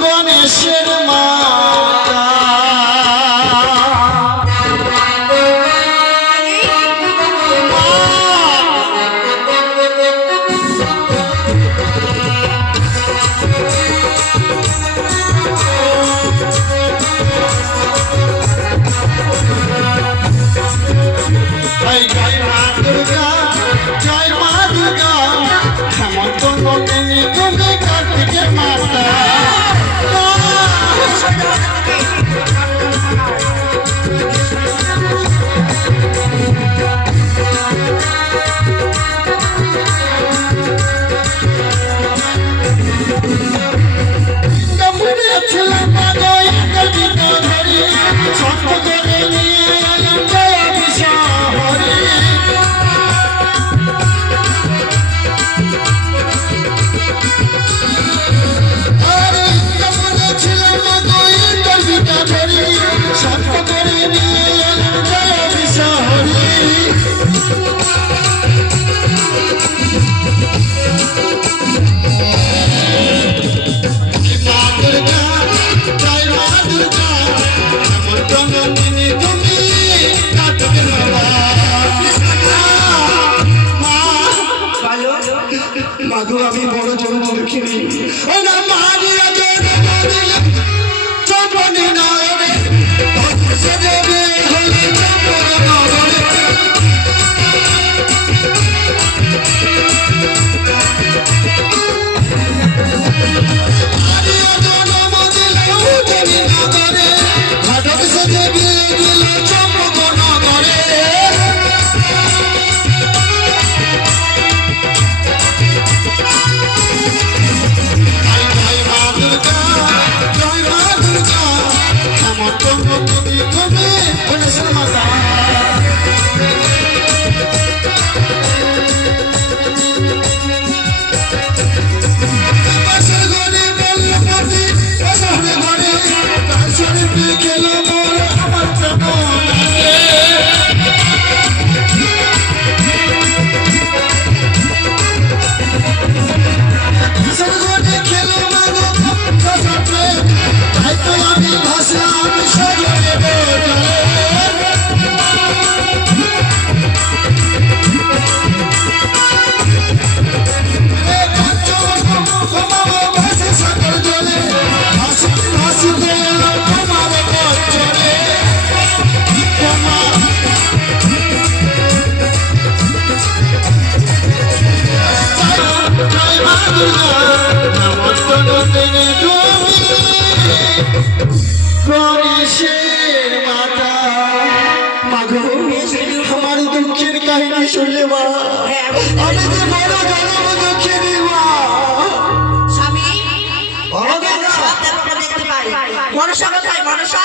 গণেশের মাতা জয় মা দুর্গা জয় মা দুর্গা হেমন্ত নন্দিনী তুমি কার্তিকের মাতা মাধু আমি বড় জোর দেখিনি গণেশের মাতা মাগো আমার দুঃখের কাহিনী শুনলে মা আমি যে বড় জনম দুঃখেরই মা স্বামী দেখতে পাই মনসা কোথায় মনসা